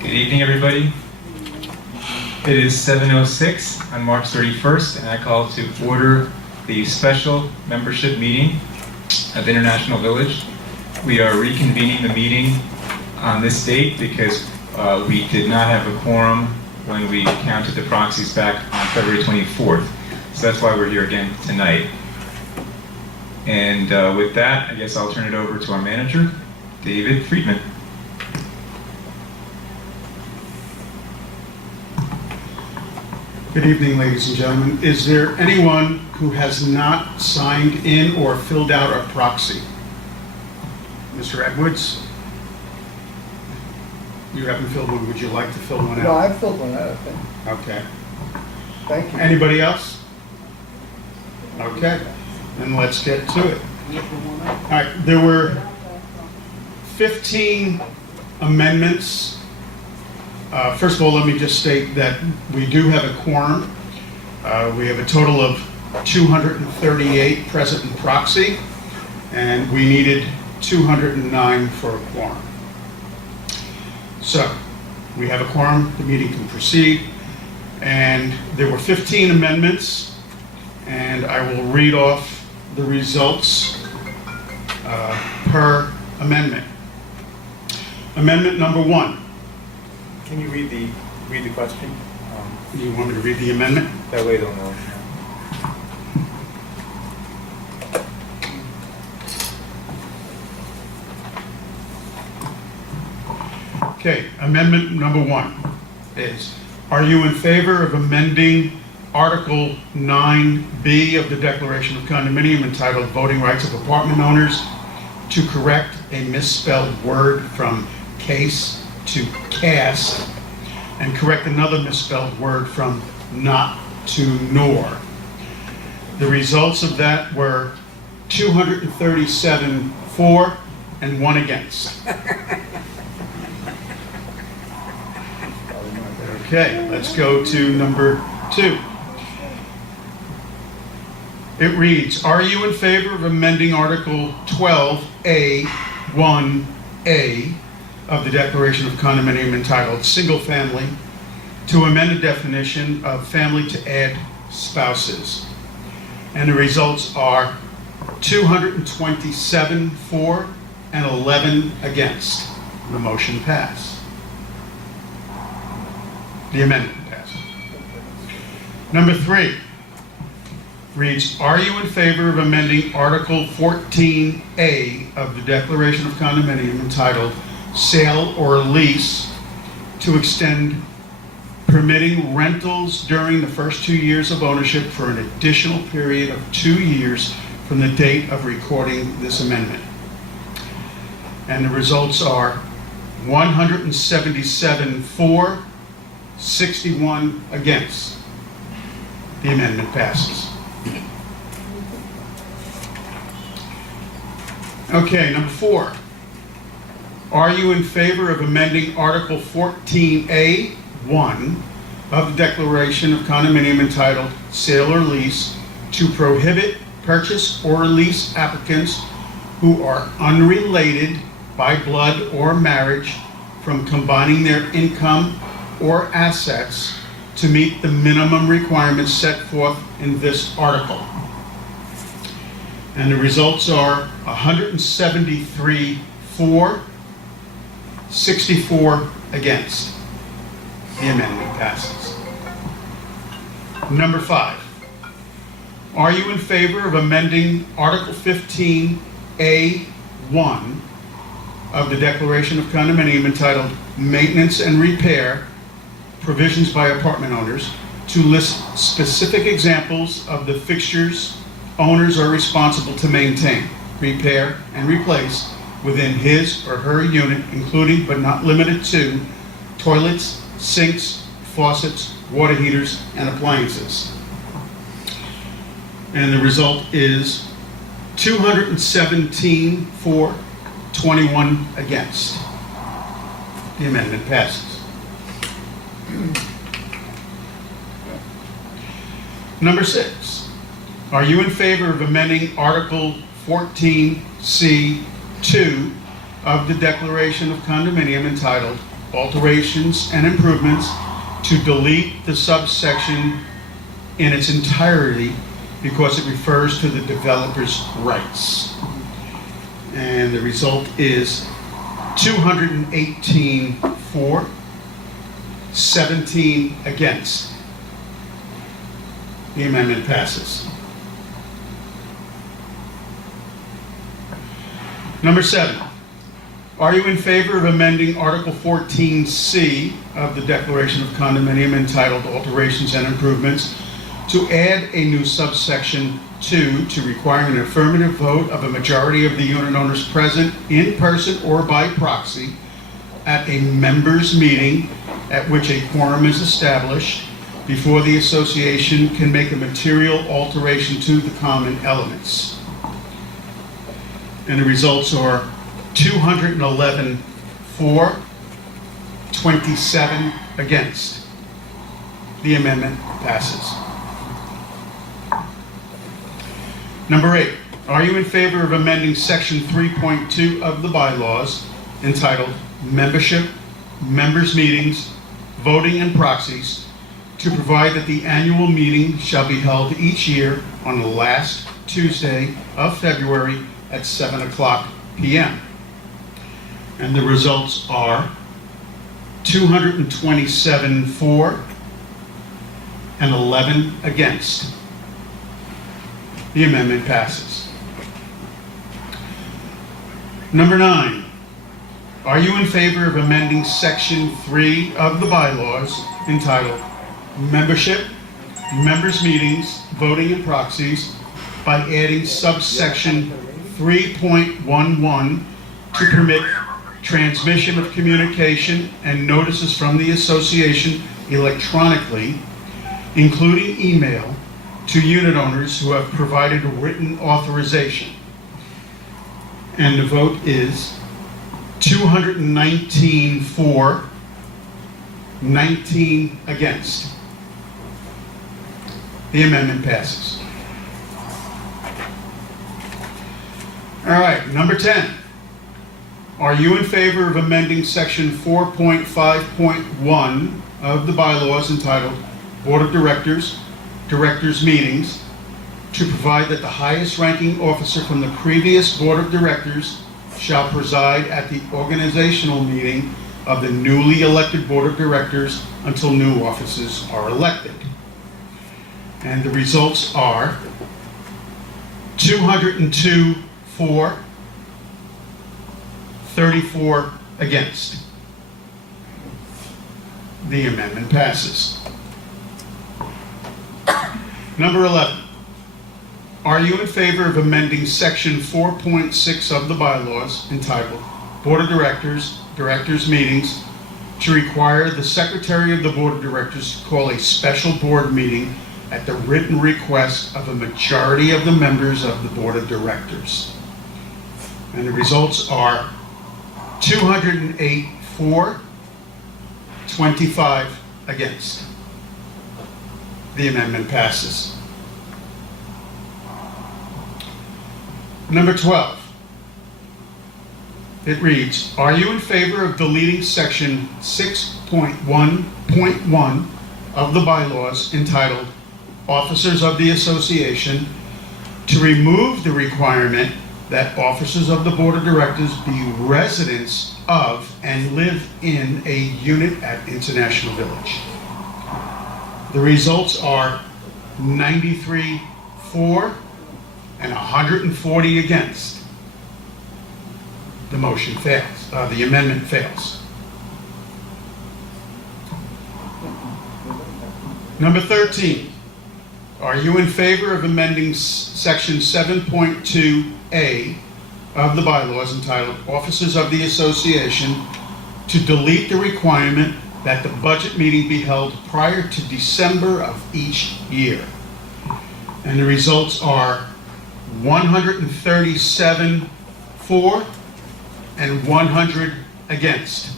Good evening, everybody. It is 7:06 on March 31st, and I call to order the special membership meeting of International Village. We are reconvening the meeting on this date because we did not have a quorum when we counted the proxies back on February 24th. So that's why we're here again tonight. And with that, I guess I'll turn it over to our manager, David Friedman. Good evening, ladies and gentlemen. Is there anyone who has not signed in or filled out a proxy? Mr. Edwards? You haven't filled one. Would you like to fill one No, out? I filled one out, I think. Okay. Thank you. Anybody else? Okay. Then let's get to it. All right. There were 15 amendments. First of all, let me just state that we do have a quorum. We have a total of 238 present in proxy, and we needed 209 for a quorum. So, we have a quorum, the meeting can proceed, and there were 15 amendments, and I will read off the results per amendment. Amendment number 1. Can you read the question? You want me to read the amendment? That way they'll know. Okay, amendment number 1 is, are you in favor of amending Article 9B of the Declaration of Condominium entitled Voting Rights of Apartment Owners to correct a misspelled word from case to cast and correct another misspelled word from not to nor? The results of that were 237 for and 1 against. Okay, let's go to number 2. It reads, are you in favor of amending Article 12A1A of the Declaration of Condominium entitled Single Family to amend the definition of family to add spouses? And the results are 227 for and 11 against. The motion passed. The amendment passed. Number 3 reads, are you in favor of amending Article 14A of the Declaration of Condominium entitled Sale or Lease to extend permitting rentals during the first 2 years of ownership for an additional period of 2 years from the date of recording this amendment? And the results are 177 for, 61 against. The amendment passes. Okay, number 4. Are you in favor of amending Article 14A1 of the Declaration of Condominium entitled Sale or Lease to prohibit purchase or lease applicants who are unrelated by blood or marriage from combining their income or assets to meet the minimum requirements set forth in this article? And the results are 173 for, 64 against. The amendment passes. Number 5. Are you in favor of amending Article 15A1 of the Declaration of Condominium entitled Maintenance and Repair Provisions by Apartment Owners to list specific examples of the fixtures owners are responsible to maintain, repair, and replace within his or her unit, including but not limited to toilets, sinks, faucets, water heaters, and appliances? And the result is 217 for, 21 against. The amendment passes. Number 6. Are you in favor of amending Article 14C2 of the Declaration of Condominium entitled alterations and improvements to delete the subsection in its entirety because it refers to the developer's rights. And the result is 218 for, 17 against. The amendment passes. Number 7, are you in favor of amending Article 14C of the Declaration of Condominium entitled Alterations and Improvements to add a new subsection 2 to require an affirmative vote of a majority of the unit owners present in person or by proxy at a members' meeting at which a quorum is established before the association can make a material alteration to the common elements? And the results are 211 for, 27 against. The amendment passes. Number 8, are you in favor of amending Section 3.2 of the bylaws entitled Membership, Members' Meetings, Voting and Proxies to provide that the annual meeting shall be held each year on the last Tuesday of February at 7:00 p.m.? And the results are 227 for and 11 against. The amendment passes. Number 9, are you in favor of amending Section 3 of the bylaws entitled Membership, Members' Meetings, Voting and Proxies by adding subsection 3.11 to permit transmission of communication and notices from the association electronically, including email, to unit owners who have provided written authorization? And the vote is 219 for, 19 against. The amendment passes. All right, number 10. Are you in favor of amending Section 4.5.1 of the bylaws entitled Board of Directors, Directors' Meetings, to provide that the highest ranking officer from the previous Board of Directors shall preside at the organizational meeting of the newly elected Board of Directors until new officers are elected? And the results are 202 for, 34 against. The amendment passes. Number 11, are you in favor of amending Section 4.6 of the bylaws entitled Board of Directors, Directors' Meetings to require the Secretary of the Board of Directors to call a special board meeting at the written request of a majority of the members of the Board of Directors? And the results are 208 for, 25 against. The amendment passes. Number 12. It reads, are you in favor of deleting Section 6.1.1 of the bylaws entitled Officers of the Association to remove the requirement that officers of the Board of Directors be residents of and live in a unit at International Village? The results are 93 for and 140 against. The motion fails. The amendment fails. Number 13. Are you in favor of amending Section 7.2A of the bylaws entitled Officers of the Association to delete the requirement that the budget meeting be held prior to December of each year? And the results are 137 for and 100 against.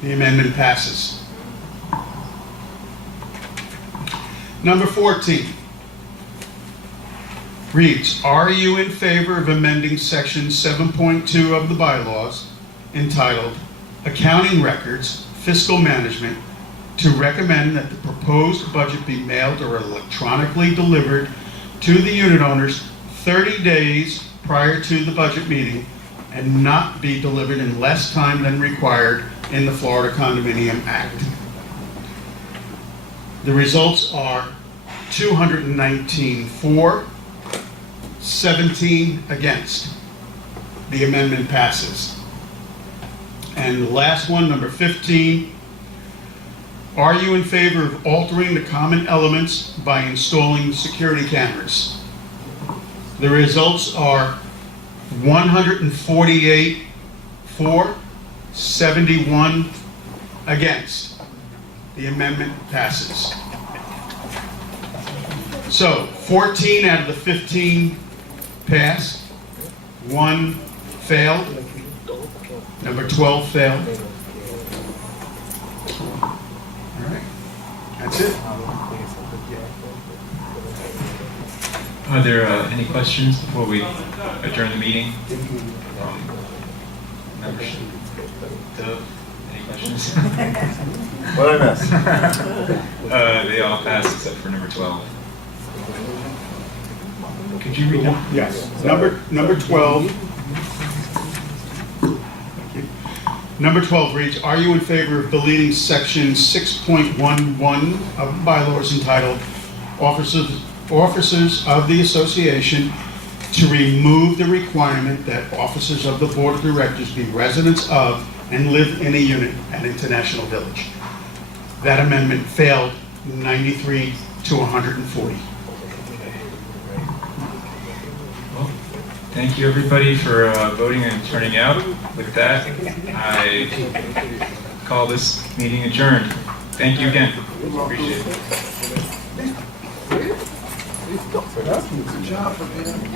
The amendment passes. Number 14 reads, are you in favor of amending Section 7.2 of the bylaws entitled accounting records, fiscal management, to recommend that the proposed budget be mailed or electronically delivered to the unit owners 30 days prior to the budget meeting and not be delivered in less time than required in the Florida Condominium Act. The results are 219 for, 17 against. The amendment passes. And the last one, number 15, are you in favor of altering the common elements by installing security cameras? The results are 148 for, 71 against. The amendment passes. So 14 out of the 15 passed, 1 failed, number 12 failed. All right, that's it. Are there any questions before we adjourn the meeting? Membership? Dove, any questions? What did I miss? They all passed except for number 12. Could you read them? Yes, number 12. Thank you. Number 12 reads, are you in favor of deleting section 6.11 of the bylaws entitled Officers of the Association to remove the requirement that officers of the Board of Directors be residents of and live in a unit at International Village? That amendment failed 93 to 140. Well, thank you everybody for voting and turning out. With that, I call this meeting adjourned. Thank you again. Appreciate it. Good job for being.